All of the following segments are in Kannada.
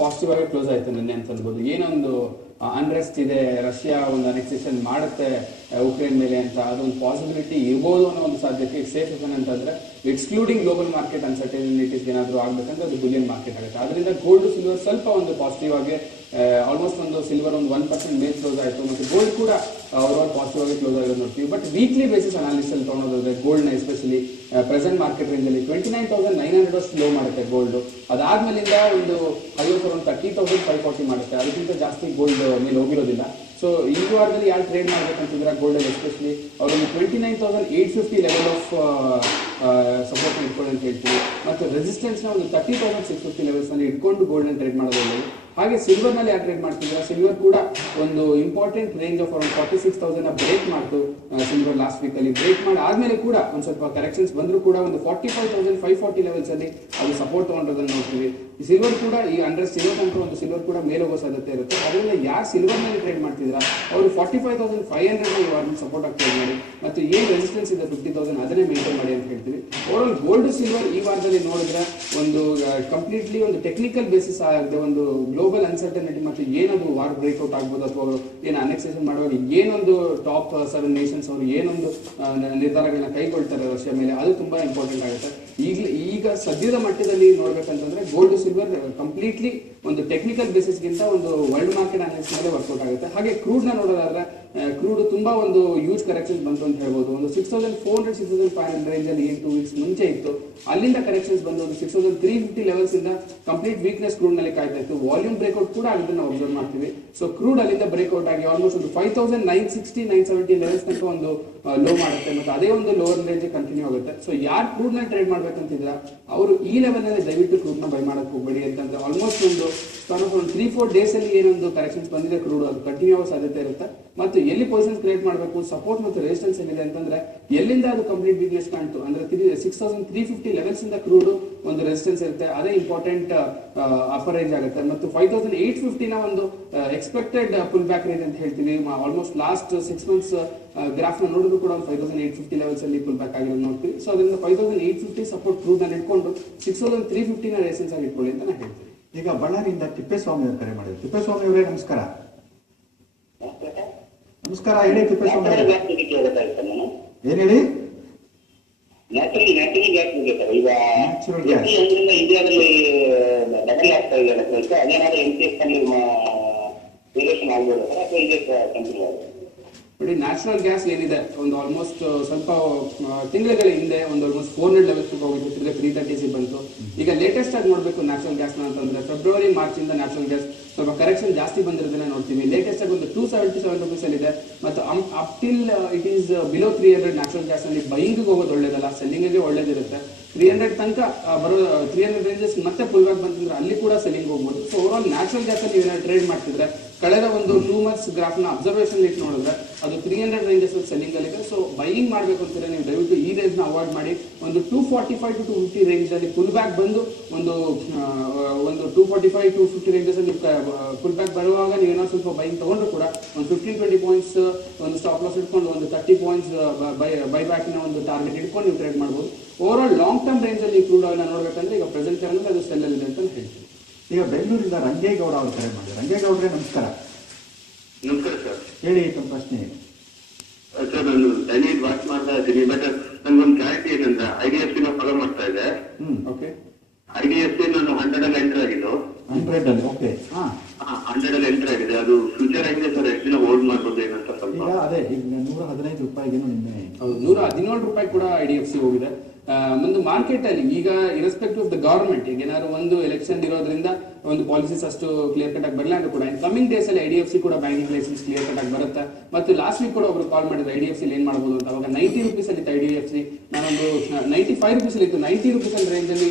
ಪಾಸಿಟಿವ್ ಆಗಿ ಕ್ಲೋಸ್ ಆಯ್ತು ನಿನ್ನೆ ಅಂತ ಅನ್ಬೋದು. ಏನೊಂದು ಅನ್ರೆಸ್ಟ್ ಇದೆ, ರಷ್ಯಾ ಒಂದು ಅನೆಕ್ಸೇಷನ್ ಮಾಡುತ್ತೆ ಉಕ್ರೇನ್ ಮೇಲೆ ಅಂತ, ಅದೊಂದು ಪಾಸಿಬಿಲಿಟಿ ಇರ್ಬೋದು ಅನ್ನೋ ಒಂದು ಸಾಧ್ಯತೆ. ಸೇಫ್ ಹೆಸನ್ ಅಂತಂದ್ರೆ ಎಕ್ಸ್ಕ್ಲೂಡಿಂಗ್ ಗ್ಲೋಬಲ್ ಮಾರ್ಕೆಟ್ ಅನ್ಸರ್ಟನಿಟೀಸ್ ಏನಾದರೂ ಆಗ್ಬೇಕಂದ್ರೆ ಅದು ಬುಲಿಯನ್ ಮಾರ್ಕೆಟ್ ಆಗುತ್ತೆ. ಅದರಿಂದ ಗೋಲ್ಡ್ ಸಿಲ್ವರ್ ಸ್ವಲ್ಪ ಒಂದು ಪಾಸಿಟಿವ್ ಆಗಿ ಆಲ್ಮೋಸ್ಟ್ ಒಂದು ಸಿಲ್ವರ್ ಒಂದು 1% ಮೇಲೆ ಕ್ಲೋಸ್ ಆಯಿತು, ಮತ್ತು ಗೋಲ್ಡ್ ಕೂಡ ಓವರ್ ಪಾಸಿಟಿವ್ ಆಗಿ ಕ್ಲೋಸ್ ಆಗೋದು ನೋಡ್ತೀವಿ. ಬಟ್ ವೀಕ್ಲಿ ಬೇಸಿಸ್ ಅನಾಲಿಸಿಸ್ ಅಲ್ಲಿ ತೊಗೊಳೋದಾದ್ರೆ ಗೋಲ್ಡ್ನ ಎಸ್ಪೆಷಲಿ ಪ್ರೆಸೆಂಟ್ ಮಾರ್ಕೆಟ್ ರೇಂಜಲ್ಲಿ 29,900 ಅಷ್ಟು ಲೋ ಮಾಡುತ್ತೆ ಗೋಲ್ಡ್. ಅದಾದ್ಮೇಲಿಂದ ಒಂದು ಹೈಯೆಸ್ಟ್ ಒಂದು 30,540 ಮಾಡುತ್ತೆ. ಅದಕ್ಕಿಂತ ಜಾಸ್ತಿ ಗೋಲ್ಡ್ ಮೇಲೆ ಹೋಗಿರೋದಿಲ್ಲ. ಸೊ ಈ ವಾರದಲ್ಲಿ ಯಾರು ಟ್ರೇಡ್ ಮಾಡ್ಬೇಕಂತಿದ್ರೆ ಗೋಲ್ಡಲ್ಲಿ ಎಸ್ಪೆಷಲಿ ಅವರೊಂದು 29,850 ಲೆವೆಲ್ ಆಫ್ ಸಪೋರ್ಟ್ ಇಟ್ಕೊಳ್ಳಿ ಅಂತ ಹೇಳ್ತೀವಿ. ಮತ್ತು ರೆಸಿಸ್ಟೆನ್ಸ್ನ ಒಂದು 30,650 ಲೆವೆಲ್ಸ್ನಲ್ಲಿ ಇಟ್ಕೊಂಡು ಗೋಲ್ಡ್ನ ಟ್ರೇಡ್ ಮಾಡೋದು ಒಳ್ಳೆಯದು. ಹಾಗೆ ಸಿಲ್ವರ್ನಲ್ಲಿ ಯಾರು ಟ್ರೇಡ್ ಮಾಡ್ತಿದ್ರೆ ಸಿಲ್ವರ್ ಕೂಡ ಒಂದು important range of around 46,000 break ಮಾಡ್ತು ಸಿಲ್ವರ್ ಲಾಸ್ಟ್ ವೀಕಲ್ಲಿ. ಬ್ರೇಕ್ ಮಾಡಿ ಆದ್ಮೇಲೆ ಕೂಡ ಒಂದು ಸ್ವಲ್ಪ ಕರೆಕ್ಷನ್ಸ್ ಬಂದರೂ ಕೂಡ ಒಂದು 45,540 ಲೆವೆಲ್ಸಲ್ಲಿ ಅದು ಸಪೋರ್ಟ್ ತೊಗೊಂಡಿರೋದನ್ನು ನೋಡ್ತೀವಿ. ಈ ಸಿಲ್ವರ್ ಕೂಡ ಈ ಅಂಡ್ರೆಸ್ಟ್ ಇರೋ ತನಕ ಒಂದು ಸಿಲ್ವರ್ ಕೂಡ ಮೇಲೆ ಹೋಗೋ ಸಾಧ್ಯತೆ ಇರುತ್ತೆ. ಅದರಿಂದ ಯಾರು ಸಿಲ್ವರ್ನಲ್ಲಿ ಟ್ರೇಡ್ ಮಾಡ್ತಿದ್ರ ಅವರು 45,500 ಈ ವಾರದಲ್ಲಿ ಸಪೋರ್ಟ್ ಆಗಿ ಟ್ರೇಡ್ ಮಾಡಿ, ಮತ್ತು ಏನು ರೆಸಿಸ್ಟೆನ್ಸ್ ಇದೆ 50,000 ಅದನ್ನೇ ಮೇಂಟೈನ್ ಮಾಡಿ ಅಂತ ಹೇಳ್ತೀವಿ. ಓವರ್ ಗೋಲ್ಡ್ ಸಿಲ್ವರ್ ಈ ವಾರದಲ್ಲಿ ನೋಡಿದ್ರೆ ಒಂದು ಕಂಪ್ಲೀಟ್ಲಿ ಒಂದು ಟೆಕ್ನಿಕಲ್ ಬೇಸಿಸ್ ಆಗಿದೆ. ಒಂದು ಗ್ಲೋಬಲ್ ಅನ್ಸರ್ಟನಿಟಿ ಮತ್ತು ಏನದು ವಾರ್ ಬ್ರೇಕ್ಔಟ್ ಆಗ್ಬೋದು ಅಥವಾ ಅವರು ಏನು ಅನೆಕ್ಸೇಷನ್ ಮಾಡುವಾಗ ಏನೊಂದು ಟಾಪ್ 7 ನೇಷನ್ಸ್ ಅವರು ಏನೊಂದು ನಿರ್ಧಾರಗಳನ್ನ ಕೈಗೊಳ್ತಾರೆ ರಷ್ಯಾ ಮೇಲೆ, ಅದು ತುಂಬಾ ಇಂಪಾರ್ಟೆಂಟ್ ಆಗುತ್ತೆ. ಈಗ ಸದ್ಯದ ಮಟ್ಟದಲ್ಲಿ ನೋಡ್ಬೇಕಂತಂದ್ರೆ ಗೋಲ್ಡ್ ಸಿಲ್ವರ್ ಕಂಪ್ಲೀಟ್ಲಿ ಒಂದು ಟೆಕ್ನಿಕಲ್ ಬೇಸಿಸ್ಗಿಂತ ಒಂದು ವರ್ಲ್ಡ್ ಮಾರ್ಕೆಟ್ ಅನಾಲಿಸಿಸ್ ಮೇಲೆ ವರ್ಕೌಟ್ ಆಗುತ್ತೆ. ಹಾಗೆ ಕ್ರೂಡ್ ನ ನೋಡೋದಾದ್ರೆ ಕ್ರೂಡ್ ತುಂಬಾ ಒಂದು ಯೂಜ್ ಕರೆಕ್ಷನ್ಸ್ ಬಂತು ಅಂತ ಹೇಳ್ಬೋದು. ಒಂದು 6,400 6,500 ರೇಂಜ್ ಅಲ್ಲಿ 2 ವೀಕ್ಸ್ ಮುಂಚೆ ಇತ್ತು. ಅಲ್ಲಿಂದ ಕರೆಕ್ಷನ್ಸ್ ಬಂದು ಒಂದು 6,350 ಲೆವೆಲ್ಸ್ ಇಂದ ಕಂಪ್ಲೀಟ್ ವೀಕ್ನೆಸ್ ಕ್ರೂಡ್ ನಲ್ಲಿ ಕಾಯ್ತಾ ಇತ್ತು. ವಾಲ್ಯೂಮ್ ಬ್ರೇಕ್ಔಟ್ ಕೂಡ ಆಗೋದನ್ನ ನಾವು ಅಬ್ಸರ್ವ್ ಮಾಡ್ತೀವಿ. ಸೊ ಕ್ರೂಡ್ ಅಲ್ಲಿಂದ ಬ್ರೇಕ್ಔಟ್ ಆಗಿ ಆಲ್ಮೋಸ್ಟ್ ಒಂದು 5,960 970 ಲೆವೆಲ್ಸ್ ತನಕ ಒಂದು ಲೋ ಮಾಡುತ್ತೆ, ಮತ್ತು ಅದೇ ಒಂದು ಲೋವರ್ ರೇಂಜ್ ಕಂಟಿನ್ಯೂ ಆಗುತ್ತೆ. ಸೊ ಯಾರು ಕ್ರೂಡ್ ನಲ್ಲಿ ಟ್ರೇಡ್ ಮಾಡ್ಬೇಕಂತಿದ್ರ ಅವರು ಈ ಲೆವೆಲ್ ನಲ್ಲಿ ದಯವಿಟ್ಟು ಕ್ರೂಡ್ ನ ಬೈ ಮಾಡಕ್ ಹೋಗಬೇಡಿ. ಅಂತಂದ್ರೆ ಆಲ್ಮೋಸ್ಟ್ ಒಂದು 3-4 ಡೇಸ್ ಅಲ್ಲಿ ಏನೊಂದು ಕರೆಕ್ಷನ್ಸ್ ಬಂದಿದೆ ಕ್ರೂಡ್ ಅದು ಕಂಟಿನ್ಯೂ ಆಗೋ ಸಾಧ್ಯತೆ ಇರುತ್ತೆ. ಮತ್ತು ಎಲ್ಲಿ ಪೊಸಿಷನ್ಸ್ ಕ್ರಿಯೇಟ್ ಮಾಡಬೇಕು, ಸಪೋರ್ಟ್ ಮತ್ತು ರೆಸಿಸ್ಟೆನ್ಸ್ ಏನಿದೆ ಅಂತಂದ್ರೆ ಎಲ್ಲಿಂದ ಅದು ಕಂಪ್ಲೀಟ್ ವೀಕ್ನೆಸ್ ಕಾಣ್ತು ಅಂದ್ರೆ 6,350 ಲೆವೆಲ್ಸ್ ಇಂದ ಕ್ರೂಡ್ ಒಂದು ರೆಸಿಸ್ಟೆನ್ಸ್ ಇರುತ್ತೆ, ಅದೇ ಇಂಪಾರ್ಟೆಂಟ್ ಅಪರ್ ರೇಂಜ್ ಆಗುತ್ತೆ. ಮತ್ತು 5,850 ನ ಒಂದು ಎಕ್ಸ್ಪೆಕ್ಟೆಡ್ ಪುಲ್ ಬ್ಯಾಕ್ ರೇಂಜ್ ಅಂತ ಹೇಳ್ತೀವಿ. ಆಲ್ಮೋಸ್ಟ್ ಲಾಸ್ಟ್ 6 ಮಂತ್ಸ್ ಗ್ರಾಫ್ ನ ನೋಡಿದ್ರು ಕೂಡ ಒಂದು 5,850 ಲೆವೆಲ್ಸ್ ಅಲ್ಲಿ ಪುಲ್ ಬ್ಯಾಕ್ ಆಗಿರೋದು ನೋಡ್ತೀವಿ. ಸೊ ಅದರಿಂದ 5,850 ಸಪೋರ್ಟ್ ಕ್ರೂಡ್ ನಲ್ಲಿ ಇಟ್ಕೊಂಡು 6,350 ನ ರೆಸಿಸ್ಟೆನ್ಸ್ ಆಗಿ ಇಟ್ಕೊಳ್ಳಿ ಅಂತ ನಾನು ಹೇಳ್ತೀನಿ. ಈಗ ಬಳ್ಳಾರಿಯಿಂದ ತಿಪ್ಪೇಸ್ವಾಮಿ ಅವರು ಕರೆ ಮಾಡಿದ್ರು. ತಿಪ್ಪೇಸ್ವಾಮಿ ಅವರೇ ನಮಸ್ಕಾರ. ನಮಸ್ಕಾರ, ಹೇಳಿ ತಿಪ್ಪೇಸ್ವಾಮಿ ಅವರೇ. ಏನ್ ಹೇಳಿ? ನ್ಯಾಚುರಲ್ ಗ್ಯಾಸ್ ಇಂಡಿಯಾದಲ್ಲಿ ಡಬಲ್ ಆಗ್ತಾ ಇದೆ, ಅದೇನಾದ್ರೂ NCS ರಿಲೇಷನ್ ಆಗ್ಬೋದು ಅಥವಾ ಇದೇ ಕಂಪನಿ ಆಗುತ್ತೆ? ನೋಡಿ, ನ್ಯಾಷನಲ್ ಗ್ಯಾಸ್ ಏನಿದೆ ಒಂದು ಆಲ್ಮೋಸ್ಟ್ ಸ್ವಲ್ಪ ತಿಂಗಳ ಹಿಂದೆ ಒಂದು ಆಲ್ಮೋಸ್ಟ್ 400 ಲೆವೆಲ್ಸ್ ಹೋಗಿತ್ತು, ತಿರ್ಗಾ 330 ಬಂತು. ಈಗ ಲೇಟೆಸ್ಟ್ ಆಗಿ ನೋಡಬೇಕು ನ್ಯಾಷನಲ್ ಗ್ಯಾಸ್ ಅಂತಂದ್ರೆ ಫೆಬ್ರವರಿ ಮಾರ್ಚ್ ಇಂದ ನ್ಯಾಷನಲ್ ಗ್ಯಾಸ್ ಸ್ವಲ್ಪ ಕರೆಕ್ಷನ್ ಜಾಸ್ತಿ ಬಂದಿರೋದನ್ನ ನೋಡ್ತೀವಿ. ಲೇಟೆಸ್ಟ್ ಆಗಿ ಒಂದು 277 ರುಪೀಸ್ ಅಲ್ಲಿ ಇದೆ, ಮತ್ತು up till it is below 300 national gas ನಲ್ಲಿ ಬೈಯಿಂಗ್ ಹೋಗೋದು ಒಳ್ಳೇದಲ್ಲ, ಸೆಲ್ಲಿಂಗ್ ಗೆ ಒಳ್ಳೇದಿರುತ್ತೆ. 300 ತನಕ ಬರೋ 300 ರೇಂಜಸ್ ಮತ್ತೆ ಫುಲ್ ಬ್ಯಾಕ್ ಬಂತಂದ್ರೆ ಅಲ್ಲಿ ಕೂಡ ಸೆಲ್ಲಿಂಗ್ ಹೋಗ್ಬೋದು. So over all national gas ಅಲ್ಲಿ ಏನಾದ್ರು ಟ್ರೇಡ್ ಮಾಡ್ತಿದ್ರೆ ಕಳೆದ ಒಂದು 2 ಮಂತ್ಸ್ ಗ್ರಾಫ್ ನ ಅಬ್ಸರ್ವೇಷನ್ ಇಟ್ಟು ನೋಡಿದ್ರೆ ಅದು 300 ರೇಂಜಸ್ ಸೆಲ್ಲಿಂಗ್ ಅಲ್ಲಿ ಇದೆ. ಸೊ ಬೈಯಿಂಗ್ ಮಾಡಬೇಕು ಅಂತಾರೆ ನೀವು ದಯವಿಟ್ಟು ಈ ರೇಂಜ್ ನ ಅವಾಯ್ಡ್ ಮಾಡಿ ಒಂದು 245 to 250 ರೇಂಜ್ ಅಲ್ಲಿ ಫುಲ್ ಬ್ಯಾಕ್ ಬಂದು ಒಂದು 245 to 250 ರೇಂಜಸ್ ಅಲ್ಲಿ ಫುಲ್ ಬ್ಯಾಕ್ ಬರುವಾಗ ನೀವೇನೋ ಸ್ವಲ್ಪ ಬೈಯಿಂಗ್ ತಗೊಂಡ್ರು ಕೂಡ ಒಂದು 15-20 ಪಾಯಿಂಟ್ಸ್ ಒಂದು ಸ್ಟಾಪ್ ಲಾಸ್ ಇಟ್ಕೊಂಡು ಒಂದು 30 ಪಾಯಿಂಟ್ಸ್ ಬೈ ಬ್ಯಾಕ್ ನ ಒಂದು ಟಾರ್ಗೆಟ್ ಇಟ್ಕೊಂಡು ನೀವು ಟ್ರೇಡ್ ಮಾಡಬಹುದು. Over all long term range ಅಲ್ಲಿ ಕ್ರೂಡ್ ಆಯಿಲ್ ನೋಡ್ಬೇಕಂದ್ರೆ ಈಗ ಪ್ರೆಸೆಂಟ್ ಅಂದ್ರೆ ಅದು ಸೆಲ್ ಅಲ್ಲಿ ಇದೆ ಅಂತ ಹೇಳ್ತೀವಿ. ಈಗ ಬೆಂಗಳೂರಿಂದ ರಂಗೇಗೌಡ ಅವರು ಕರೆ ಮಾಡಿದ್ರು. ರಂಗೇಗೌಡ್ರೆ ನಮಸ್ಕಾರ. ನಮಸ್ಕಾರ ಸರ್, ಹೇಳಿ ತಮ್ಮ ಪ್ರಶ್ನೆ. ಸರ್ ನಾನು ಡೈಲಿ ವಾಚ್ ಮಾಡ್ತಾ ಇದ್ದೀನಿ, ಬಟ್ ನನ್ಗೊಂದು ಕ್ಲಾರಿಟಿ ಏನಂದ್ರೆ IDFC ನ ಫಾಲೋ ಮಾಡ್ತಾ ಇದೆ. ಓಕೆ, IDFC ನಾನು 100 ಅಲ್ಲಿ ಎಂಟರ್ ಆಗಿದ್ದು. 100 ಅಲ್ಲಿ? ಓಕೆ, 100 ಅಲ್ಲಿ ಎಂಟರ್ ಆಗಿದೆ. ಅದು ಫ್ಯೂಚರ್ ಹೆಂಗಿದೆ ಸರ್, ಎಷ್ಟು ದಿನ ಹೋಲ್ಡ್ ಮಾಡ್ಬೋದು ಏನಂತ ಸ್ವಲ್ಪ? ಈಗ ಅದೇ ಈಗ 115 ರೂಪಾಯಿಗೇನು ನಿನ್ನೆ 117 ರೂಪಾಯಿ ಕೂಡ IDFC ಹೋಗಿದೆ. ಒಂದು ಮಾರ್ಕೆಟ್ ಅಲ್ಲಿ ಈಗ ಇರೆಸ್ಪೆಕ್ಟಿವ್ ಆಫ್ ದ ಗವರ್ಮೆಂಟ್ ಈಗ ಏನಾದ್ರು ಒಂದು ಎಲೆಕ್ಷನ್ ಇರೋದ್ರಿಂದ ಒಂದು ಪಾಲಿಸೀಸ್ ಅಷ್ಟು ಕ್ಲಿಯರ್ ಕಟ್ ಆಗಿ ಬರಲ್ಲ ಕೂಡ ಇನ್ ಕಮಿಂಗ್ ಡೇಸ್ ಅಲ್ಲಿ IDFC ಕೂಡ ಬ್ಯಾಂಕಿಂಗ್ ಲೈಸೆನ್ಸ್ ಕ್ಲಿಯರ್ ಕಟ್ ಆಗಿ ಬರುತ್ತೆ. ಮತ್ತು ಲಾಸ್ಟ್ ವೀಕ್ ಕೂಡ ಒಬ್ರು ಕಾಲ್ ಮಾಡಿದ್ರು IDFC ಏನ್ ಮಾಡಬಹುದು ಅಂತ. ಅವಾಗ 90 ರುಪೀಸ್ ಅಲ್ಲಿ IDFC ನಾನೊಂದು 95 ರುಪೀಸ್ ಅಲ್ಲಿ ಇತ್ತು. 90 ರುಪೀಸ್ ಅಲ್ಲಿ ರೇಂಜ್ ಅಲ್ಲಿ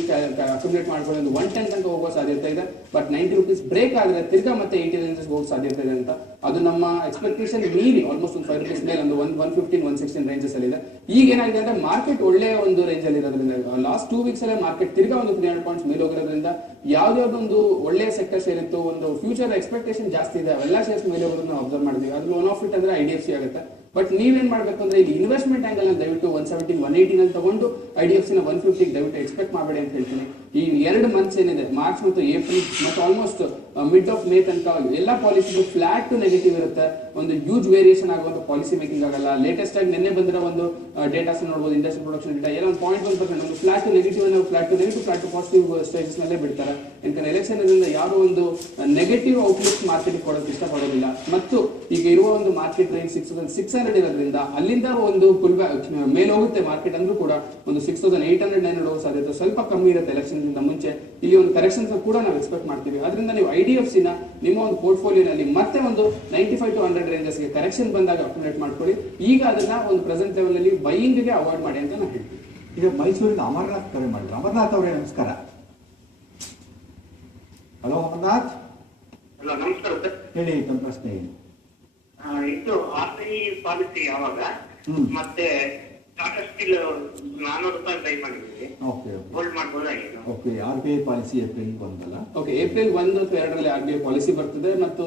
ಅಕ್ಯುಮುಲೇಟ್ ಮಾಡ್ಕೊಂಡು ಒಂದು 110 ತನಕ ಹೋಗೋ ಸಾಧ್ಯತೆ ಇದೆ. ಬಟ್ 90 ರುಪೀಸ್ ಬ್ರೇಕ್ ಆದ್ರೆ ತಿರ್ಗಾ ಮತ್ತೆ 80 ರೇಂಜಸ್ ಹೋಗೋ ಸಾಧ್ಯತೆ ಇದೆ ಅಂತ. ಅದು ನಮ್ಮ ಎಕ್ಸ್ಪೆಕ್ಟೇಷನ್ ಮೀರಿ ಆಲ್ಮೋಸ್ಟ್ ಒಂದು 5 ರುಪೀಸ್ ಮೇಲೆ ಒಂದು 115-116 ರೇಂಜಸ್ ಅಲ್ಲಿ ಇದೆ. ಈಗ ಏನಾಗಿದೆ ಅಂದ್ರೆ ಮಾರ್ಕೆಟ್ ಒಳ್ಳೆಯ ಒಂದು ರೇಂಜ್ ಅಲ್ಲಿ ಇರೋದ್ರಿಂದ ಲಾಸ್ಟ್ 2 ವೀಕ್ಸ್ ಅಲ್ಲೇ ಮಾರ್ಕೆಟ್ ತಿರ್ಗಾ ಒಂದು 300 ಪಾಯಿಂಟ್ಸ್ ಮೇಲೆ ಹೋಗಿರೋದ್ರಿಂದ ಯಾವ್ದಾವ್ದೊಂದು ಒಳ್ಳೆಯ ಸೆಕ್ಟರ್ ಸೇರಿತ್ತು, ಒಂದು ಫ್ಯೂಚರ್ ಎಕ್ಸ್ಪೆಕ್ಟೇಷನ್ ಜಾಸ್ತಿ ಇದೆ, ಅವೆಲ್ಲ ಶೇರ್ಸ್ ಮೇಲೆ ಹೋಗೋದನ್ನ ನಾವು ಅಬ್ಸರ್ವ್ ಮಾಡಿದ್ವಿ. ಅದ್ರಲ್ಲಿ ಒನ್ ಆಫ್ ಇಟ್ ಅಂದ್ರೆ IDFC ಆಗುತ್ತೆ. ಬಟ್ ನೀವೇನ್ ಮಾಡ್ಬೇಕು ಅಂದ್ರೆ ಇಲ್ಲಿ ಇನ್ವೆಸ್ಟ್ಮೆಂಟ್ ಆಂಗಲ್ ದಯವಿಟ್ಟು 117-118 ಅಲ್ಲಿ ತಗೊಂಡು IDFC ನ 150 ದಯವಿಟ್ಟು ಎಕ್ಸ್ಪೆಕ್ಟ್ ಮಾಡಬೇಡಿ ಅಂತ ಹೇಳ್ತೀನಿ. ಈ 2 ಮಂತ್ಸ್ ಏನಿದೆ, ಮಾರ್ಚ್ ಮತ್ತು ಏಪ್ರಿಲ್ ಮತ್ತು ಆಲ್ಮೋಸ್ಟ್ ಮಿಡ್ ಆಫ್ ಮೇ ತನಕ ಎಲ್ಲಾ ಪಾಲಿಸಿಗೂ ಫ್ಲಾಟ್ ಟು ನೆಗೆಟಿವ್ ಇರುತ್ತೆ. ಒಂದು ಹ್ಯೂಜ್ ವೇರಿಯೇಷನ್ ಆಗುವಂತ ಪಾಲಿಸಿ ಮೇಕಿಂಗ್ ಆಗಲ್ಲ. ಲೇಟೆಸ್ಟ್ ಆಗಿ ನಿನ್ನೆ ಬಂದಿರೋ ಒಂದು ಡೇಟಾಸ್ ನೋಡಬಹುದು, ಇಂಡಸ್ಟ್ರಿಯಲ್ ಪ್ರೊಡಕ್ಷನ್ ಡೇಟಾ ಎಲ್ಲ 1.1% ಒಂದು flat to negative flat to negative flat to positive stages ನಲ್ಲೇ ಬಿಡ್ತಾರೆ. ಯಾಕಂದ್ರೆ ಎಲೆಕ್ಷನ್ ಇಂದ ಯಾರು ಒಂದು ನೆಗೆಟಿವ್ ಔಟ್ಲುಕ್ ಮಾರ್ಕೆಟ್ ಕೊಡೋಕೆ ಇಷ್ಟಪಡೋದಿಲ್ಲ. ಮತ್ತು ಈಗ ಇರುವ ಒಂದು ಮಾರ್ಕೆಟ್ ರೇಂಜ್ 6600 ಇರೋದ್ರಿಂದ ಅಲ್ಲಿಂದ ಒಂದು ಮೇಲೆ ಹೋಗುತ್ತೆ ಮಾರ್ಕೆಟ್ ಅಂದ್ರೂ ಕೂಡ ಒಂದು 6800-900 ಹೋಗೋ ಸಾಧ್ಯತೆ ಸ್ವಲ್ಪ ಕಮ್ಮಿ ಇರುತ್ತೆ ಎಲೆಕ್ಷನ್ ಗಿಂತ ಮುಂಚೆ. ಇಲ್ಲಿ ಒಂದು ಕರೆಕ್ಷನ್ಸ್ ಕೂಡ ನಾವು ಎಕ್ಸ್ಪೆಕ್ಟ್ ಮಾಡ್ತೀವಿ. ಅದರಿಂದ ನೀವು IDFC ನ ನಿಮ್ಮ ಒಂದು ಪೋರ್ಟ್ಫೋಲಿಯೋನಲ್ಲಿ ಮತ್ತೆ ಒಂದು 95 to 100 ರೇಂಜಸ್ಗೆ ಕರೆಕ್ಷನ್ ಬಂದಾಗ ಅಪ್ಡೇಟ್ ಮಾಡ್ಕೊಳ್ಳಿ. ಈಗ ಅದನ್ನ ಒಂದು ಪ್ರೆಸೆಂಟ್ ಲೆವೆಲ್ ಅಲ್ಲಿ ಬೈಯಿಂಗ್ಗೆ ಅವಾಯ್ಡ್ ಮಾಡಿ ಅಂತ ನಾನು ಹೇಳ್ತೀನಿ. ಈಗ ಮೈಸೂರಿನ ಅಮರನಾಥ್ ಕರೆ ಮಾಡಿದ್ರು. ಅಮರನಾಥ್ ಅವರೇ ನಮಸ್ಕಾರ. ಹಲೋ ಅಮರನಾಥ್. ಹಲೋ ನಮಸ್ಕಾರ ಸರ್. ಹೇಳಿ ತಮ್ಮ ಪ್ರಶ್ನೆ ಏನು? ಇದು RBI ಪಾಲಿಸಿ ಯಾವಾಗ ಮತ್ತೆ ಟಾಟಾ ಸ್ಟೀಲ್ 400 ರೂಪಾಯಿ ಟ್ರೈ ಮಾಡಿದ್ವಿ, ಓಕೆ ಹೋಲ್ಡ್ ಮಾಡ್ಬೋದಾಗಿತ್ತು. ಓಕೆ RBI ಪಾಲಿಸಿ ಏಪ್ರಿಲ್ 1 ಅಲ್ಲ? ಓಕೆ, ಏಪ್ರಿಲ್ 1 ಅಥವಾ 2ರಲ್ಲಿ RBI ಪಾಲಿಸಿ ಬರ್ತದೆ ಮತ್ತು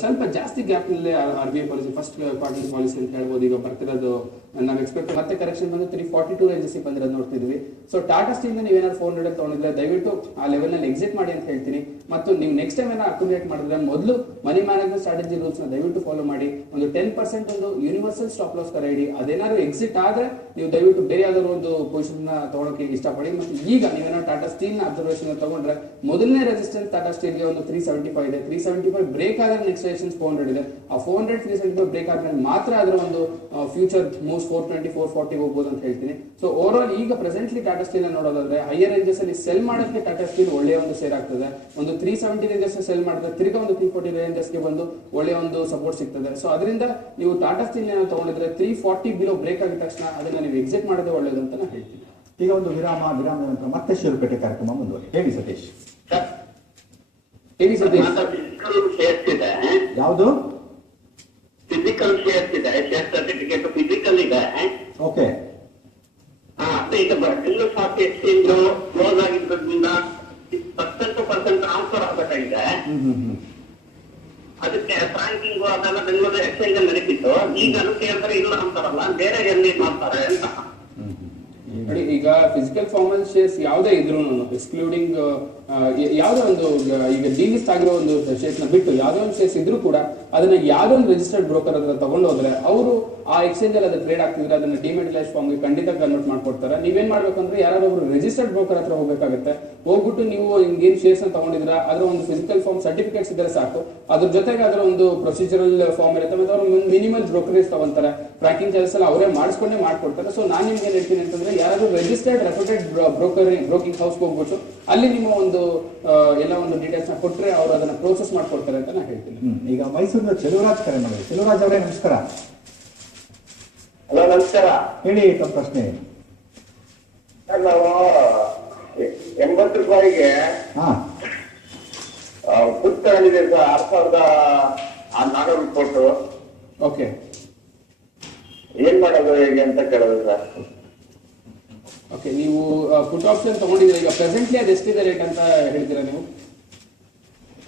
ಸ್ವಲ್ಪ ಜಾಸ್ತಿ ಗ್ಯಾಪ್ ನಲ್ಲಿ RBI policy first quarter policy ಅಂತ ಹೇಳ್ಬೋದು. ಈಗ ಬರ್ತಿರೋದು ನಾವು ಎಕ್ಸ್ಪೆಕ್ಟ್ ಮತ್ತೆ ಕರೆಕ್ಷನ್ ಬಂದು 342 ರೇಂಜಸ್ ಬಂದಿರೋದು ನೋಡ್ತಿದ್ವಿ. ಸೊ ಟಾಟಾ ಸ್ಟೀಲ್ ನ ನೀವೇನಾದ್ರು 400 ತಗೊಂಡಿದ್ರೆ ದಯವಿಟ್ಟು ಆ ಲೆವೆಲ್ ನಲ್ಲಿ ಎಕ್ಸಿಟ್ ಮಾಡಿ ಅಂತ ಹೇಳ್ತೀನಿ. ಮತ್ತು ನೀವು ನೆಕ್ಸ್ಟ್ ಟೈಮ್ ಏನಾದ್ರು ಅಕ್ಯುಮುಲೇಟ್ ಮಾಡಿದ್ರೆ ಮೊದಲು ಮನಿ ಮ್ಯಾನೇಜ್ಮೆಂಟ್ ಸ್ಟ್ರಾಟಜಿ ರೂಲ್ಸ್ ನ ದಯವಿಟ್ಟು ಫಾಲೋ ಮಾಡಿ. ಒಂದು 10% ಒಂದು ಯೂನಿವರ್ಸಲ್ ಸ್ಟಾಪ್ ಲಾಸ್ ತರ ಇಡಿ. ಅದೇನಾದ್ರು ಎಕ್ಸಿಟ್ ಆದ್ರೆ ನೀವು ದಯವಿಟ್ಟು ಬೇರೆ ಯಾವ್ದಾದ್ರು ಒಂದು ಪೊಸಿಷನ್ ನ ತಗೊಳಕ್ಕೆ ಇಷ್ಟಪಡಿ. ಮತ್ತು ಈಗ ನೀವೇನೋ ಟಾಟಾ ಸ್ಟೀಲ್ ನ ಅಬ್ಸರ್ವೇಷನ್ ತಗೊಂಡ್ರೆ ಮೊದಲನೇ ರೆಸಿಸ್ಟೆನ್ಸ್ ಟಾಟಾ ಸ್ಟೀಲ್ ಗೆ ಒಂದು 375 ಇದೆ. 375 ಬ್ರೇಕ್ ಆದ್ರೆ ನೆಕ್ಸ್ಟ್ ರೆಸಿಸ್ಟೆನ್ಸ್ 400 ಇದೆ. ಆ 400 375 ಬ್ರೇಕ್ ಆದ್ಮೇಲೆ ಮಾತ್ರ ಅದರ ಒಂದು ಫ್ಯೂಚರ್ ಮೂವ್ಸ್ 420 440 ಹೋಗ್ಬೋದು ಅಂತ ಹೇಳ್ತೀನಿ. ಸೊ ಓವರ್ ಆಲ್ ಈಗ ಪ್ರೆಸೆಂಟ್ಲಿ ಟಾಟಾ ಸ್ಟೀಲ್ ನೋಡೋದಾದ್ರೆ ಹೈಯರ್ ರೇಂಜಸ್ ಅಲ್ಲಿ ಸೆಲ್ ಮಾಡೋದಕ್ಕೆ ಟಾಟಾ ಸ್ಟೀಲ್ ಒಳ್ಳೆಯ ಒಂದು ಶೇರ್ ಆಗ್ತದೆ. ಒಂದು 370 ರೇಂಜಸ್ ಸೆಲ್ ಮಾಡಿದ್ರೆ ತಿರ್ಗಾ ಒಂದು 340 ರೇಂಜಸ್ ಗೆ ಬಂದು ಒಳ್ಳೆಯ ಒಂದು ಸಪೋರ್ಟ್ ಸಿಗ್ತದೆ. ಸೊ ಅದರಿಂದ ನೀವು ಟಾಟಾ ಸ್ಟೀಲ್ ಏನಾದ್ರು ತಗೊಂಡಿದ್ರೆ 340 ಬಿಲೋ ಬ್ರೇಕ್ ಆಗಿದ ತಕ್ಷಣ ಅದನ್ನ ನೀವು ಎಕ್ಸಿಟ್ ಮಾಡೋದೇ ಒಳ್ಳೇದು ಅಂತ ನಾನು ಹೇಳ್ತೀನಿ. ಈಗ ಒಂದು ವಿರಾಮದ ನಂತರ ಮತ್ತೆ ಷೇರುಪೇಟೆ ಕಾರ್ಯಕ್ರಮ ಮುಂದುವರಿ. ಹೇಳಿ ಸತೀಶ್. ಹೇಳಿ ಸತೀಶ್. ಫಿಸಿಕಲ್ ಶೇರ್ಸ್ ಇದೆ, ಯಾವುದು? ಫಿಸಿಕಲ್ ಶೇರ್ಸ್ ಇದೆ, ಶೇರ್ ಸರ್ಟಿಫಿಕೇಟ್ ಫಿಸಿಕಲ್ ಇದೆ. ಓಕೆ. ಈಗ ಜಿಲ್ಲಾ ಸ್ಟಾಕ್ ಎಕ್ಸ್ಚೇಂಜ್ ಕ್ಲೋಸ್ ಆಗಿದ್ದರಿಂದ ಪರ್ಸೆಂಟ್ ಟ್ರಾನ್ಸ್ಫರ್ ಆಗಬೇಕಾಗಿದೆ. ಅದಕ್ಕೆ ಫ್ರಾಂಕಿಂಗ್ ಅದೆಲ್ಲ ಬೆಂಗಳೂರು ಎಕ್ಸ್ಚೇಂಜ್ ನಡೀತಿತ್ತು. ಈಗ ಅದಕ್ಕೆ ಹೇಳ್ತಾರೆ ಇಲ್ಲ ಅಂತಾರಲ್ಲ, ಬೇರೆ ಎಲ್ಲಿ ಮಾಡ್ತಾರೆ ಅಂತ. ನೋಡಿ, ಈಗ ಫಿಸಿಕಲ್ ಫಾರ್ಮಲ್ ಶೇರ್ಸ್ ಯಾವುದೇ ಇದ್ರು ಎಕ್ಸ್ಕ್ಲೂಡಿಂಗ್ ಯಾವುದೋ ಒಂದು ಈಗ ಡಿಲಿಸ್ಟ್ ಆಗಿರೋ ಒಂದು ಶೇರ್ಸ್ ನ ಬಿಟ್ಟು ಯಾವುದೋ ಒಂದು ಶೇರ್ಸ್ ಇದ್ರೂ ಕೂಡ ಅದನ್ನ ಯಾವುದೋ ಒಂದು ರಿಜಿಸ್ಟರ್ಡ್ ಬ್ರೋಕರ್ ಹತ್ರ ತಗೊಂಡೋದ್ರೆ ಅವರು ಆ ಎಕ್ಸ್ಚೇಂಜ್ ಅಲ್ಲಿ ಅದು ಟ್ರೇಡ್ ಆಗ್ತಿದ್ರೆ ಅದನ್ನ ಡಿಮ್ಯಾಟಲೈಸ್ ಫಾರ್ಮ್ ಗೆ ಖಂಡಿತ ಕನ್ವರ್ಟ್ ಮಾಡ್ಕೊಡ್ತಾರೆ. ನೀವೇನ್ ಮಾಡ್ಬೇಕು ಅಂದ್ರೆ ಯಾರಾದ್ರೂ ಒಬ್ರು ರಿಜಿಸ್ಟರ್ಡ್ ಬ್ರೋಕರ್ ಹತ್ರ ಹೋಗ್ಬೇಕಾಗುತ್ತೆ. ಹೋಗ್ಬಿಟ್ಟು ನೀವು ಏನ್ ಶೇರ್ಸ್ ನ ತಗೊಂಡಿದ್ರ ಅದರ ಒಂದು ಫಿಸಿಕಲ್ ಫಾರ್ಮ್ ಸರ್ಟಿಫಿಕೇಟ್ಸ್ ಇದ್ರೆ ಸಾಕು. ಅದ್ರ ಜೊತೆಗೆ ಅದರ ಒಂದು ಪ್ರೊಸೀಜರಲ್ ಫಾರ್ಮ್ ಇರುತ್ತೆ ಮತ್ತೆ ಅವರು ಮಿನಿಮಲ್ ಬ್ರೋಕರೇಜ್ ತಗೊಂತಾರೆ. ಟ್ರ್ಯಾಕಿಂಗ್ ಚಾರ್ಜಸ್ ಎಲ್ಲ ಅವರೇ ಮಾಡಿಸ್ಕೊಂಡೇ ಮಾಡ್ಕೊಡ್ತಾರೆ. ಸೊ ನಾನು ನಿಮ್ಗೆ ಹೇಳ್ತೀನಿ ಅಂತಂದ್ರೆ ಯಾರಾದ್ರೂ ರೆಜಿಸ್ಟರ್ಡ್ ರೆಪ್ಯೂಟೆಡ್ ಬ್ರೋಕಿಂಗ್ ಹೌಸ್ ಹೋಗ್ಬಿಟ್ಟು ಅಲ್ಲಿ ನಿಮ್ಮ ಒಂದು ಎಲ್ಲ ಒಂದು ಡೀಟೇಲ್ಸ್ ನ ಕೊಟ್ರೆ ಅವರು ಅದನ್ನ ಪ್ರೋಸೆಸ್ ಮಾಡ್ಕೊಡ್ತಾರೆ ಅಂತ ನಾನು ಹೇಳ್ತೀನಿ. ಈಗ ಮೈಸೂರಿನ ಚೆಲುವರಾಜ್ ಕರೆ ಮಾಡಿದ್ರು. ಚೆಲುವರಾಜ್ ಅವರೇ ನಮಸ್ಕಾರ. ಹಲೋ ನಮಸ್ಕಾರ. ಹೇಳಿ ತಮ್ಮ ಪ್ರಶ್ನೆ. ನಾವು 80 ರೂಪಾಯಿಗೆ ಪುಟ್ ತಗೊಂಡಿದೆ ಸರ್, 6400 ಕೊಟ್ಟು. ಓಕೆ, ಏನ್ ಮಾಡೋದು ಹೇಗೆ ಅಂತ ಕೇಳೋದು ಸರ್. ಓಕೆ, ನೀವು ಪುಟ್ ಆಪ್ಷನ್ ತಗೊಂಡಿದ್ರೆ ಈಗ ಪ್ರೆಸೆಂಟ್ಲಿ ಅದು ಎಷ್ಟಿದೆ ರೇಟ್ ಅಂತ ಹೇಳ್ತೀರಾ ನೀವು?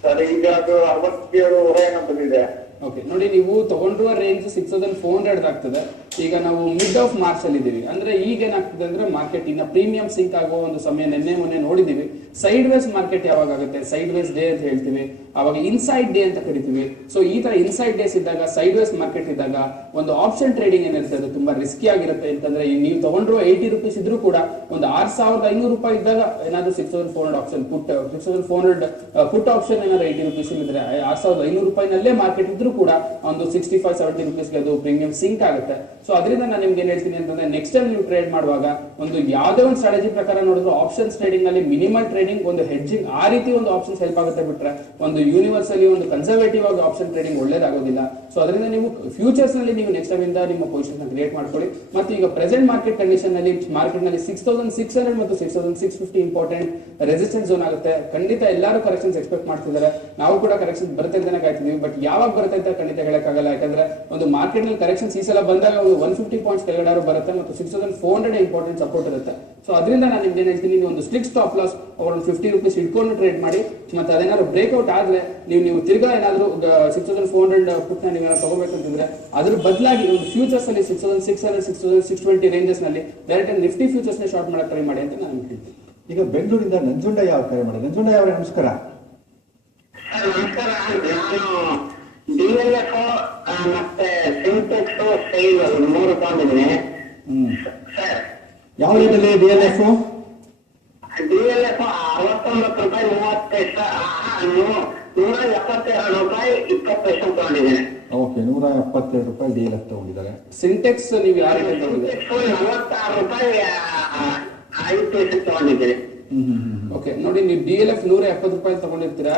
ಸರ್ ಈಗ ಅದು 67 ಬಂದಿದೆ. ಓಕೆ, ನೋಡಿ, ನೀವು ತಗೊಂಡಿರುವ ರೇಂಜ್ 6400 ಆಗ್ತದೆ. ಈಗ ನಾವು ಮಿಡ್ ಆಫ್ ಮಾರ್ಚ್ ಅಲ್ಲಿ ಇದೀವಿ ಅಂದ್ರೆ ಈಗ ಏನಾಗ್ತದೆ ಅಂದ್ರೆ ಮಾರ್ಕೆಟ್ ಇನ್ನ ಪ್ರೀಮಿಯಂ ಸಿಂಕ್ ಆಗುವ ಒಂದು ಸಮಯ ನಿನ್ನೆ ಮೊನ್ನೆ ನೋಡಿದೀವಿ. ಸೈಡ್ ವೇಸ್ ಮಾರ್ಕೆಟ್ ಯಾವಾಗ ಆಗುತ್ತೆ, ಸೈಡ್ ವೇಸ್ ಡೇ ಅಂತ ಹೇಳ್ತೀವಿ, ಅವಾಗ ಇನ್ಸೈಡ್ ಡೇ ಅಂತ ಕರಿತೀವಿ. ಸೊ ಈ ತರ ಇನ್ಸೈಡ್ ಡೇಸ್ ಇದ್ದಾಗ, ಸೈಡ್ ವೇಸ್ ಮಾರ್ಕೆಟ್ ಇದ್ದಾಗ ಒಂದು ಆಪ್ಷನ್ ಟ್ರೇಡಿಂಗ್ ಏನಿರುತ್ತೆ ಅದು ತುಂಬಾ ರಿಸ್ಕಿ ಆಗಿರುತ್ತೆ. ಅಂತಂದ್ರೆ ನೀವು ತಗೊಂಡ್ರು 80 ರೂಪೀಸ್ ಇದ್ರೂ ಕೂಡ ಒಂದು 6500 ರೂಪಾಯಿ ಇದ್ದಾಗ ಏನಾದ್ರು 6400 ಆಪ್ಷನ್ ಪುಟ್ 6400 ಪುಟ್ ಆಪ್ಷನ್ ಏನಾದ್ರು 80 ರೂಪೀಸ್ ಇದ್ರೆ 6500 ರೂಪಾಯಿನಲ್ಲೇ ಮಾರ್ಕೆಟ್ ಇದ್ರೂ ಕೂಡ ಒಂದು 65-70 ರೂಪೀಸ್ಗೆ ಅದು ಪ್ರೀಮಿಯಂ ಸಿಂಕ್ ಆಗುತ್ತೆ. ಸೊ ಅದರಿಂದ ನಾನು ನಿಮ್ಗೆ ಏನ್ ಹೇಳ್ತೀನಿ ಅಂತಂದ್ರೆ ನೆಕ್ಸ್ಟ್ ಟೈಮ್ ನೀವು ಟ್ರೇಡ್ ಮಾಡುವಾಗ ಒಂದು ಯಾವುದೇ ಒಂದು ಸ್ಟ್ರಾಟಜಿ ಪ್ರಕಾರ ನೋಡಿದ್ರು ಆಪ್ಷನ್ಸ್ ಟ್ರೇಡಿಂಗ್ ನಲ್ಲಿ ಮಿನಿಮಲ್ ಟ್ರೇಡಿಂಗ್, ಒಂದು ಹೆಡ್ಜಿಂಗ್, ಆ ರೀತಿ ಒಂದು ಆಪ್ಷನ್ಸ್ ಹೆಲ್ಪ್ ಆಗುತ್ತೆ ಬಿಟ್ರೆ ಒಂದು ಯೂನಿವರ್ಸಲಿ ಒಂದು ಕನ್ಸರ್ವೇಟಿವ್ ಆಗಿ ಆಪ್ಷನ್ ಟ್ರೇಡಿಂಗ್ ಒಳ್ಳೇದಾಗೋದಿಲ್ಲ. ಸೊ ಅದರಿಂದ ನೀವು ಫ್ಯೂಚರ್ಸ್ ನಲ್ಲಿ ನೀವು ನೆಕ್ಸ್ಟ್ ಟೈಮ್ ಇಂದ ನಿಮ್ಮ ಪೊಸಿಷನ್ ಕ್ರಿಯೇಟ್ ಮಾಡ್ಕೊಳ್ಳಿ. ಮತ್ತು ಈಗ ಪ್ರೆಸೆಂಟ್ ಮಾರ್ಕೆಟ್ ಕಂಡೀಷನ್ ನಲ್ಲಿ ಮಾರ್ಕೆಟ್ ನಲ್ಲಿ 6600 ಮತ್ತು 6650 ಇಂಪಾರ್ಟೆಂಟ್ ರೆಸಿಸ್ಟೆನ್ಸ್ ಝೋನ್ ಆಗುತ್ತೆ. ಖಂಡಿತ ಎಲ್ಲರೂ ಕರೆಕ್ಷನ್ಸ್ ಎಕ್ಸ್ಪೆಕ್ಟ್ ಮಾಡ್ತಿದ್ದಾರೆ. ನಾವು ಕೂಡ ಕರೆಕ್ಷನ್ ಬರುತ್ತೆ ಅಂತಾನೆ ಕಾಯ್ತಿದೀವಿ. ಬಟ್ ಯಾವಾಗ ಬರುತ್ತೆ ಅಂತ ಖಂಡಿತ ಹೇಳಕ್ಕಾಗಲ್ಲ. ಯಾಕಂದ್ರೆ ಒಂದು ಮಾರ್ಕೆಟ್ ನಲ್ಲಿ ಕರೆಕ್ಷನ್ಸ್ ಈ ಸಲ ಬಂದಾಗ 150 ಪಾಯಿಂಟ್ಸ್ ಕೆಳಗಡೆ ಬರುತ್ತೆ ಮತ್ತು 6400 ಇಂಪಾರ್ಟೆಂಟ್ ಸಪೋರ್ಟ್ ಇರುತ್ತೆ. ಸೊ ಅದರಿಂದ ನಾನು ನಿಮ್ಗೆ ಏನ್ ಹೇಳ್ತೀನಿ, ನೀವು ಒಂದು ಸ್ಟ್ರಿಕ್ಟ್ ಸ್ಟಾಪ್ ಲಾಸ್ ಒಂದು 50 ರೂಪೀಸ್ ಇಟ್ಕೊಂಡು ಟ್ರೇಡ್ ಮಾಡಿ. ಮತ್ತೆ ಅದೇನಾದ್ರು ಬ್ರೇಕ್ಔಟ್ ಆದ್ರೆ ನೀವು ತಿರ್ಗಾ ಏನಾದ್ರು 6400 ಪುಟ್ ನ ನೀವೇನಾದ್ರು ತಗೋಬೇಕಂತಿದ್ರೆ ಅದ್ರ ಬದಲಾಗಿ ಒಂದು ಫ್ಯೂಚರ್ಸ್ ಅಲ್ಲಿ 6600 6620 ರೇಂಜಸ್ ನಲ್ಲಿ ಡೈರೆಕ್ಟ್ ನಿಫ್ಟಿ ಫ್ಯೂಚರ್ಸ್ ನ ಶಾರ್ಟ್ ಮಾಡಕ್ ಟ್ರೈ ಮಾಡಿ ಅಂತ ನಾನು ಹೇಳ್ತೀನಿ. ಈಗ ಬೆಂಗಳೂರಿಂದ ನಂಜುಂಡಯ್ಯ ಅವ್ರು ಕರೆ ಮಾಡಿ. ನಂಜುಂಡಯ್ಯ ಅವರೇ ನಮಸ್ಕಾರ. ನಮಸ್ಕಾರ. ನಾನು DLF ಮತ್ತೆ ಸಿಂಟೆಕ್ಸ್ ಸೈಲ್ 3 ತಗೊಂಡಿದ್ದೀನಿ ಸರ್. ಯಾವ ರೇಟಲ್ಲಿ DLF? DLF 69 ರೂಪಾಯಿ 30 ಪೈಸೆ, 172 ರೂಪಾಯಿ 20 ಪೈಸೆ ತಗೊಂಡಿದ್ದೀನಿ. ಓಕೆ, 172 ರೂಪಾಯಿ DLF ತಗೊಂಡಿದ್ದಾರೆ. ಸಿಂಟೆಕ್ಸ್ ನೀವು ಯಾವ ರೇಟ್ ತಗೊಂಡಿದ್ದೀರಾ? 46 ರೂಪಾಯಿ 5 ಪೈಸೆ ತಗೊಂಡಿದ್ದೀನಿ. ಓಕೆ, ನೋಡಿ ನೀವು DLF 170 ರೂಪಾಯಿ ತಗೊಂಡಿರ್ತೀರಾ.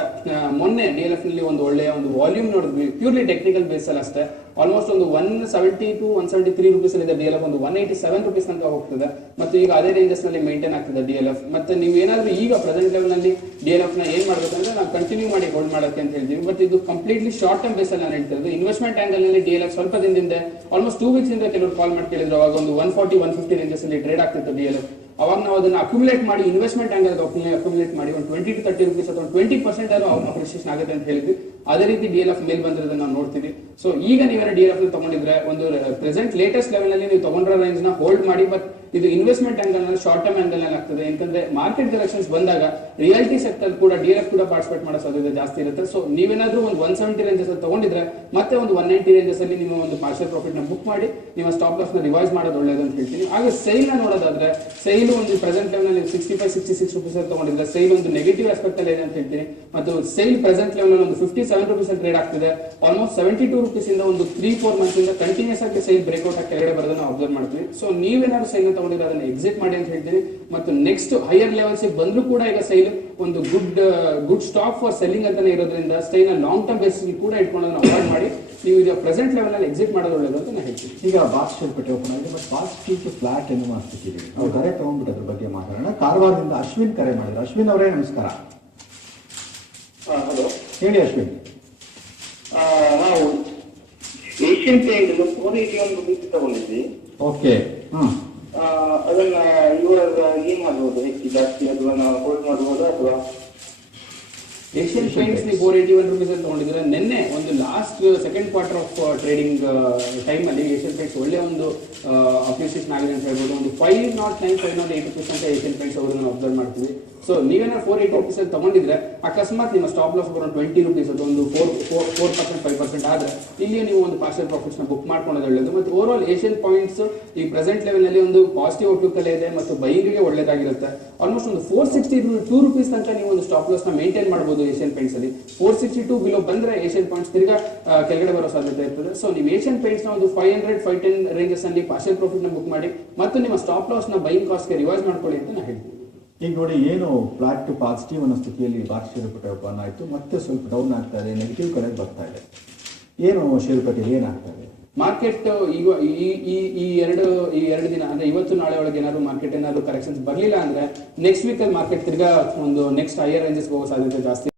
ಮೊನ್ನೆ DLF ನಲ್ಲಿ ಒಂದು ಒಳ್ಳೆಯ ಒಂದು ವಾಲ್ಯೂಮ್ ನೋಡಿದ್ವಿ, ಪ್ಯೂರ್ಲಿ ಟೆಕ್ನಿಕಲ್ ಬೇಸ್ ಅಲ್ಲಿ ಅಷ್ಟೇ. ಆಲ್ಮೋಸ್ಟ್ ಒಂದು 170 to 173 ರುಪೀಸ್ ಅಲ್ಲಿ ಇದೆ DLF, ಒಂದು 187 ರುಪೀಸ್ ತನಕ ಹೋಗ್ತದೆ. ಮತ್ತು ಈಗ ಅದೇ ರೇಂಜಸ್ ನಲ್ಲಿ ಮೇಂಟೈನ್ ಆಗ್ತದೆ DLF. ಮತ್ತೆ ನೀವು ಏನಾದ್ರೂ ಈಗ ಪ್ರೆಸೆಂಟ್ ಲೆವೆಲ್ ನಲ್ಲಿ DLF ನ ಏನ್ ಮಾಡ್ಬೇಕಂದ್ರೆ ನಾವು ಕಂಟಿನ್ಯೂ ಮಾಡಿ ಹೋಲ್ಡ್ ಮಾಡಕ್ಕೆ ಅಂತ ಹೇಳ್ತೀವಿ. ಬಟ್ ಇದು ಕಂಪ್ಲೀಟ್ಲಿ ಶಾರ್ಟ್ ಟರ್ಮ್ ಬೇಸ್ ಅಲ್ಲಿ ನಾನು ಹೇಳ್ತಿರೋದು. ಇನ್ವೆಸ್ಟ್ಮೆಂಟ್ ಆಂಗಲ್ ನಲ್ಲಿ DLF ಸ್ವಲ್ಪ ದಿನದಿಂದ ಆಲ್ಮೋಸ್ಟ್ 2 ವೀಕ್ಸ್ ಇಂದ ಕೆಲವರು ಕಾಲ್ ಮಾಡಿ ಕೇಳಿದ್ರು. ಅವಾಗ ಒಂದು 140, 150 ರೇಂಜಸ್ ಅಲ್ಲಿ ಟ್ರೇಡ್ ಆಗ್ತಿತ್ತು DLF. ಅವಾಗ ನಾವು ಅದನ್ನ ಅಕ್ಯುಮುಲೇಟ್ ಮಾಡಿ ಇನ್ವೆಸ್ಟ್ಮೆಂಟ್ ಆಂಗಲ್ ಅಕ್ಯುಮುಲೇಟ್ ಮಾಡಿ ಒಂದು 20 to 30 ರುಪೀಸ್ ಅಥವಾ 20% ಅಪ್ರಿಸಿಯೇಷನ್ ಆಗುತ್ತೆ ಅಂತ ಹೇಳಿದ್ವಿ. ಅದೇ ರೀತಿ DLF ಮೇಲ್ ಬಂದಿರೋದನ್ನ ನಾವು ನೋಡ್ತೀವಿ. ಸೊ ಈಗ ನೀವೇನ DLF ತಗೊಂಡಿದ್ರೆ ಒಂದು ಪ್ರೆಸೆಂಟ್ ಲೇಟೆಸ್ಟ್ ಲೆವೆಲ್ ಅಲ್ಲಿ ನೀವು ತಗೊಂಡ್ರ ರೇಂಜ್ ನ ಹೋಲ್ಡ್ ಮಾಡಿ. ಬಟ್ ಇದು ಇನ್ವೆಸ್ಟ್ಮೆಂಟ್ ಆಂಗಲ್ ನಲ್ಲಿ ಶಾರ್ಟ್ ಟರ್ಮ್ ಆಂಗಲ್ ನಲ್ಲಿ ಆಗ್ತದೆ. ಯಾಕಂದ್ರೆ ಮಾರ್ಕೆಟ್ ಕರೆಕ್ಷನ್ಸ್ ಬಂದಾಗ ರಿಯಾಲಿಟಿ ಸೆಕ್ಟರ್ ಕೂಡ DLF ಕೂಡ ಪಾರ್ಟಿಸಿಪೇಟ್ ಮಾಡೋ ಸಾಧ್ಯತೆ ಜಾಸ್ತಿ ಇರುತ್ತೆ. ಸೊ ನೀವೇನಾದ್ರೂ ಒಂದು 170 ರೇಂಜಸ್ ಅಲ್ಲಿ ತಗೊಂಡಿದ್ರೆ ಮತ್ತೆ ಒಂದು 190 ರೇಂಜಸ್ ಅಲ್ಲಿ ನಿಮ್ಮ ಒಂದು ಪಾರ್ಷಿಯಲ್ ಪ್ರಾಫಿಟ್ ನ ಬುಕ್ ಮಾಡಿ ನಿಮ್ಮ ಸ್ಟಾಪ್ ಲಾಸ್ ನ ರಿವೈಸ್ ಮಾಡೋದು ಒಳ್ಳೇದು ಅಂತ ಹೇಳ್ತೀನಿ. ಹಾಗೆ ಸೈಲ್ ನ ನೋಡೋದಾದ್ರೆ ಸೈಲ್ ಒಂದು ಪ್ರೆಸೆಂಟ್ ಲೆವೆಲ್ ನಲ್ಲಿ 65, 66 ರುಪೀಸ್ ಅಲ್ಲಿ ತಗೊಂಡಿದ್ರೆ ಸೈಲ್ ಒಂದು ನೆಗೆಟಿವ್ ಆಸ್ಪೆಕ್ಟ್ ಅಲ್ಲಿ ಇದೆ ಅಂತ ಹೇಳ್ತೀನಿ. ಮತ್ತು ಸೈಲ್ ಪ್ರೆಸೆಂಟ್ ಲೆವೆಲ್ ಒಂದು 57 ರುಪೀಸ್ ಅಲ್ಲಿ ಟ್ರೇಡ್ ಆಗ್ತಿದೆ. ಆಲ್ಮೋಸ್ಟ್ 72 ರುಪೀಸ್ ಇಂದ ಒಂದು 3-4 ಮಂತ್ಸ್ ಇಂದ ಕಂಟಿನ್ಯೂಸ್ ಆಗಿ ಸೈಲ್ ಬ್ರೇಕ್ಔಟ್ ಆಗಿ ಕೆಳಗಡೆ ಬರೋದನ್ನ ನಾವು ಅಬ್ಸರ್ವ್ ಮಾಡ್ತೀವಿ. ಸೊ ನೀವೇನಾದ್ರು ಸೈಲ್ ತಗೊಂಡಿದ್ರೆ ಅದನ್ನ ಎಕ್ಸಿಟ್ ಮಾಡಿ ಅಂತ ಹೇಳ್ತೀನಿ. ಮತ್ತು ನೆಕ್ಸ್ಟ್ ಹೈಯರ್ ಲೆವೆಲ್ಸ್ ಬಂದ್ರು ಕೂಡ ಈಗ ಸೈಲ್ ಒಂದು ಗುಡ್ ಸ್ಟಾಕ್ ಫಾರ್ ಸೆಲ್ಲಿಂಗ್ ಅಂತಾನೆ ಇರೋದ್ರಿಂದ ಸ್ಟೈನ್ ಲಾಂಗ್ ಟರ್ಮ್ ಬೇಸಿಸ್ ಕೂಡ ಇಟ್ಕೊಳ್ಳೋದನ್ನ ಅವಾಯ್ಡ್ ಮಾಡಿ ನೀವು ಈಗ ಪ್ರೆಸೆಂಟ್ ಲೆವೆಲ್ ಅಲ್ಲಿ ಎಕ್ಸಿಟ್ ಮಾಡೋದು ಒಳ್ಳೇದು ಅಂತ ನಾನು ಹೇಳ್ತೀನಿ. ಈಗ ಬಾಕ್ಸ್ ಶೇರ್ಪೇಟೆ ಓಪನ್ ಆಗಿದೆ, ಬಟ್ ಬಾಕ್ಸ್ ಟು ಫ್ಲಾಟ್ ಎನ್ನುವ ಸ್ಥಿತಿ ಇದೆ. ನಾವು ಕರೆ ತಗೊಂಡ್ಬಿಟ್ಟು ಅದ್ರ ಬಗ್ಗೆ ಮಾತಾಡೋಣ. ಕಾರವಾರದಿಂದ ಅಶ್ವಿನ್ ಕರೆ ಮಾಡಿದ್ರು. ಅಶ್ವಿನ್ ಅವರೇ ನಮಸ್ಕಾರ. ಹಲೋ, ಹೇಳಿ ಅಶ್ವಿನ್. ನಾವು ಏಷ್ಯನ್ ಪೇಂಟ್ 481 ರುಪೀಸ್ ತಗೊಂಡಿದ್ವಿ. ಓಕೆ, ಅದನ್ನ ಇವಾಗ ಏನ್ ಮಾಡ್ಬೋದು? ಹೆಚ್ಚು ಜಾಸ್ತಿ ಅಥವಾ ನಾವು ಹೋಲ್ಡ್ ಮಾಡ್ಬೋದಾ ಅಥವಾ? ಏಷ್ಯನ್ ಪೇಂಟ್ಸ್ ನೀವು 481 ರುಪೀಸ್ ಅಲ್ಲಿ ತಗೊಂಡಿದ್ರೆ ನಿನ್ನೆ ಒಂದು last second quarter of trading time ಅಲ್ಲಿ ಏಷ್ಯನ್ ಪೇಂಟ್ಸ್ ಒಳ್ಳೆ ಒಂದು ಅಪ್ರಿಸಿಯೇಷನ್ ಆಗಿದೆ ಅಂತ ಹೇಳ್ಬೋದು. ಒಂದು 509, 508 ರುಪೀಸ್ ಅಂತ ಏಷ್ಯನ್ ಪೇಂಟ್ಸ್ ಅವರು ನಾವು ಅಬ್ಸರ್ವ್ ಮಾಡ್ತೀವಿ. ಸೊ ನೀವೇನಾದ್ರು 480 ರುಪೀಸ್ ಅಲ್ಲಿ ತಗೊಂಡಿದ್ರೆ ಅಕಸ್ಮಾತ್ ನಿಮ್ಮ ಸ್ಟಾಪ್ ಲಾಸ್ ಬರೋ 20 ರುಪೀಸ್ ಅಥವಾ ಒಂದು 4%, 5% ಆದ್ರೆ ಇಲ್ಲಿ ನೀವು ಒಂದು ಪಾರ್ಷಿಯಲ್ ಪ್ರಾಫಿಟ್ಸ್ ನ ಬುಕ್ ಮಾಡ್ಕೊಳ್ಳೋದು ಒಳ್ಳೆಯದು. ಮತ್ತು ಓವರ್ ಆಲ್ ಏಷ್ಯನ್ ಪಾಯಿಂಟ್ಸ್ ಈ ಪ್ರೆಸೆಂಟ್ ಲೆವೆಲ್ ನಲ್ಲಿ ಒಂದು ಪಾಸಿಟಿವ್ ಔಟ್ಲುಕ್ ಅಲ್ಲೇ ಇದೆ ಮತ್ತು ಬೈಯಿಂಗ್ಗೆ ಒಳ್ಳೇದಾಗಿರುತ್ತೆ. ಆಲ್ಮೋಸ್ಟ್ ಒಂದು 462 ರುಪೀಸ್ ತನಕ ನೀವು ಒಂದು ಸ್ಟಾಪ್ ಲಾಸ್ ನ ಮೇಂಟೈನ್ ಮಾಡಬಹುದು ಏಷ್ಯನ್ ಪೇಂಟ್ಸ್ ಅಲ್ಲಿ. 462 ಬಿಲೋ ಬಂದ್ರೆ ಏಷ್ಯನ್ ಪಾಯಿಂಟ್ಸ್ ತಿರ್ಗಾ ಕೆಳಗಡೆ ಬರೋ ಸಾಧ್ಯತೆ ಇರ್ತದೆ. ಸೊ ನೀವು ಏಷ್ಯನ್ ಪೇಂಟ್ಸ್ ನ ಒಂದು 500, 510 ರೇಂಜಸ್ ಅಲ್ಲಿ ಪಾರ್ಷಿಯಲ್ ಪ್ರಾಫಿಟ್ ನ ಬುಕ್ ಮಾಡಿ ಮತ್ತು ನಿಮ್ಮ ಸ್ಟಾಪ್ ಲಾಸ್ ನ ಬೈಯಿಂಗ್ ಕಾಸ್ಟ್ ಗೆ ರಿವೈಸ್ ಮಾಡ್ಕೊಳ್ಳಿ ಅಂತ ನಾನು ಹೇಳ್ತೀನಿ. ಈಗ ನೋಡಿ, ಏನು ಫ್ಲಾಟ್ ಟು ಪಾಸಿಟಿವ್ ಅನ್ನೋ ಸ್ಥಿತಿಯಲ್ಲಿ ಬಾಕ್ಸ್ ಶೇರುಪೇಟೆ ಓಪನ್ ಆಯಿತು, ಮತ್ತೆ ಸ್ವಲ್ಪ ಡೌನ್ ಆಗ್ತಾ ಇದೆ, ನೆಗೆಟಿವ್ ಕಡೆ ಬರ್ತಾ ಇದೆ. ಏನು ಶೇರುಪೇಟೆ ಏನಾಗ್ತಾ ಇದೆ? ಮಾರ್ಕೆಟ್ ಈಗ ಈ ಎರಡು ದಿನ ಅಂದ್ರೆ ಇವತ್ತು ನಾಳೆ ಒಳಗೆ ಏನಾದ್ರು ಮಾರ್ಕೆಟ್ ಏನಾದ್ರು ಕರೆಕ್ಷನ್ಸ್ ಬರಲಿಲ್ಲ ಅಂದ್ರೆ ನೆಕ್ಸ್ಟ್ ವೀಕ್ ಅಲ್ಲಿ ಮಾರ್ಕೆಟ್ ತಿರ್ಗಾ ಒಂದು ನೆಕ್ಸ್ಟ್ ಹೈಯರ್ ರೇಂಜಸ್ ಹೋಗೋ ಸಾಧ್ಯತೆ ಜಾಸ್ತಿ.